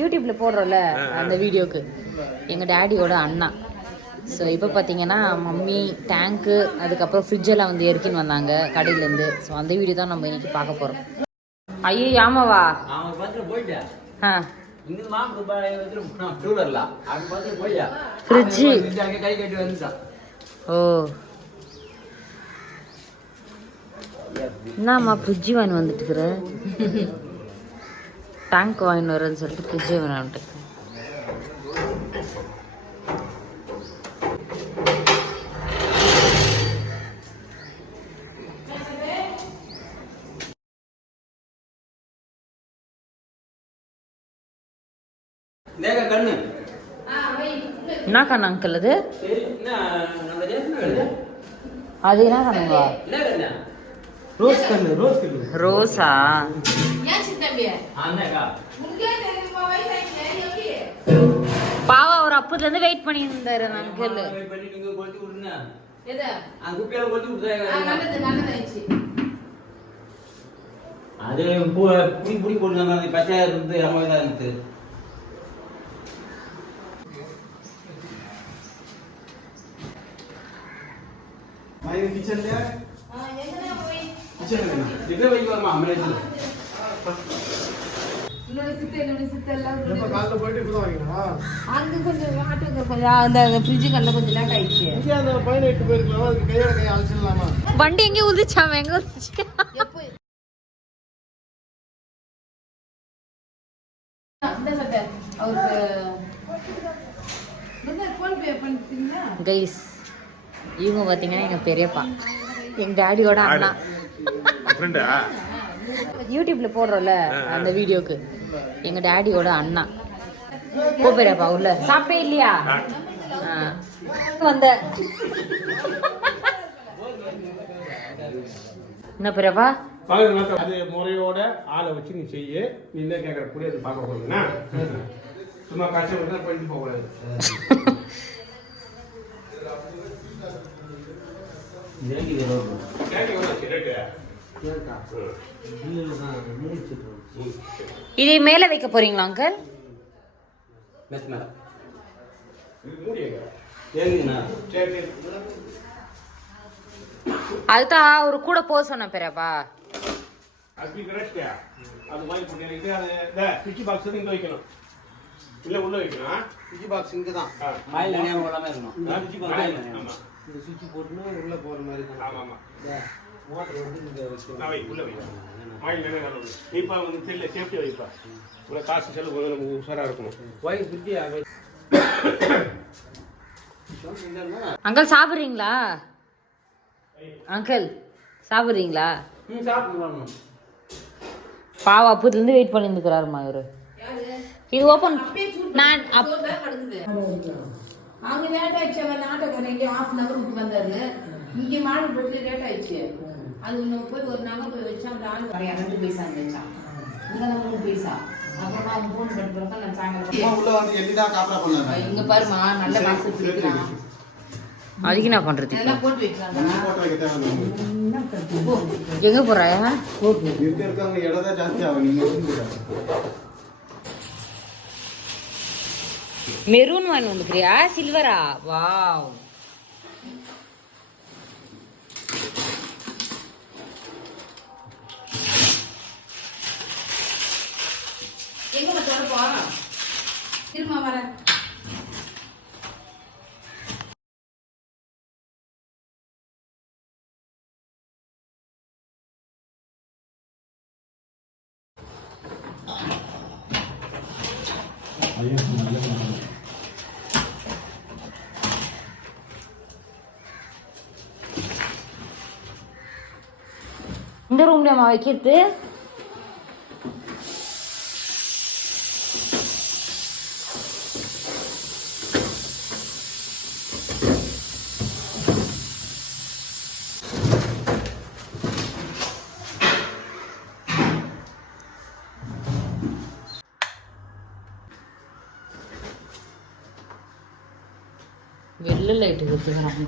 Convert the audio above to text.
யூடியூப்பில் போடுறோம்ல அந்த வீடியோக்கு எங்கள் டேடியோட அண்ணா. ஸோ இப்போ பார்த்தீங்கன்னா மம்மி டேங்க்கு அதுக்கப்புறம் ஃப்ரிட்ஜெல்லாம் வந்து எடுத்துன்னு வந்தாங்க கடையிலேருந்து. ஸோ அந்த வீடியோ தான் நம்ம இன்னைக்கு பார்க்க போகிறோம். ஐயோ ஆமாவா? ஆ ஃப்ரிட்ஜு. ஓ என்னம்மா ஃப்ரிட்ஜு வாங்கி வந்துட்டுக்கிற? டேங்க் வாங்கின்னு வரேன்னு சொல்லிட்டு ஃப்ரிட்ஜு வேணான்ட்டு. என்ன கண்ணு அங்கிள் அது? அது என்ன கண்ணுங்க? ரோஸா? பாவா ஒரு அப்பத்துல இருந்து வெயிட் பண்ணி இருந்தாரு அங்கிள். அது புடி போட்டு பச்சையா இருந்து அம்மாதான் இருந்து. किचन ले हां எங்கடா போய் किचन दिखे वही मामा हमने இன்னொரு சித்த எல்லாம் நம்ம கால்ல போயிட்டு இப்பதான் வரீங்களா? அங்க கொஞ்சம் வாட்டர் கொஞ்சம் அந்த ஃப்ரிட்ஜ் கல்ல கொஞ்சம் லேட் ஆயிடுச்சு. இங்க அந்த பையனை இட்டு போயிருக்கலாம். அதுக்கு கையோட கை அலசிடலாமா? வண்டி எங்க உதிச்சாம எங்க உதிச்சு? எப்போ அந்த சட்டை அவருக்கு என்ன ஃபோன் பே பண்ணிட்டீங்களா? கைஸ் இவங்க பார்த்தீங்கன்னா எங்கள் பெரியப்பா எங்கள் டேடியோட அண்ணா. யூடியூப்பில் போடுறோம்ல அந்த வீடியோக்கு எங்கள் டேடியோட அண்ணா. போ பெரியப்பா உள்ள சாப்பிட்டே இல்லையா? வந்த என்ன பெரியப்பா அது முறையோட ஆளை வச்சு நீ செய்ய. நீ என்ன கேட்கற கூட அது பார்க்க போறீங்கன்னா சும்மா காசு பண்ணிட்டு போகக்கூடாது. இதை மேல வைக்க போறீங்களா அங்கிள்? அதுதான் ஒரு கூட போக சொன்ன பெரியப்பா. இல்ல உள்ள வைக்கணும். சுவிட்ச் பாக்ஸ் இங்க தான். ஆயில் நிறைய போடாம இருக்கணும். இந்த சுவிட்ச் போட்டுனா உள்ள போற மாதிரி தான். ஆமா ஆமா. மோட்டர் வந்து இங்க வைக்கணும். நான் உள்ள வைக்கணும். ஆயில் நிறைய கலவு. நீப்பா வந்து தெல்ல சேஃப்டி வைப்பா. உள்ள காசு செலவு நமக்கு உஷாரா இருக்கணும். ஒய் புத்தி ஆவே. அங்கிள் சாப்பிடுறீங்களா? அங்கிள் சாப்பிடுறீங்களா? சாப்பிடுவாங்க. பாவா அப்பத்துல இருந்து வெயிட் பண்ணி நிக்கிறாருமா இவரு. இது ஓபன் நான் அங்க லேட் ஆயிடுச்சு. அவர் நாட்டக்காரன் இங்கே ½ hour விட்டு வந்தாரு. இங்கே மாடு போட்டு லேட் ஆயிடுச்சு. அது போய் ஒரு நகை போய் வச்சா அந்த ஆள் வரையா 2 பைசா வச்சான். இங்க 3 பைசா. அப்புறமா அவங்க போன் பண்ணிட்டு நான் சாயங்காலம் உள்ள வந்து எல்லிடா காப்ரா பண்ணாங்க. இங்க பாருமா நல்ல மாசு பிடிக்கிறான். அதுக்கு என்ன பண்றது? எல்லாம் போட்டு வைக்கலாம். போட்டு வைக்க தேவை. எங்க போறாயா? இங்க இருக்கவங்க இடதா ஜாஸ்தி ஆகும். நீங்க மெரூன் வாங்கி வந்துக்கிறியா? சில்வரா? வாவ். எங்க தொடப்பா திரும்ப வர இந்த ரூம்ல அம்மா வைக்கிறது. வெள்ளை லைட்டு கொடுத்துக்கிறாங்க.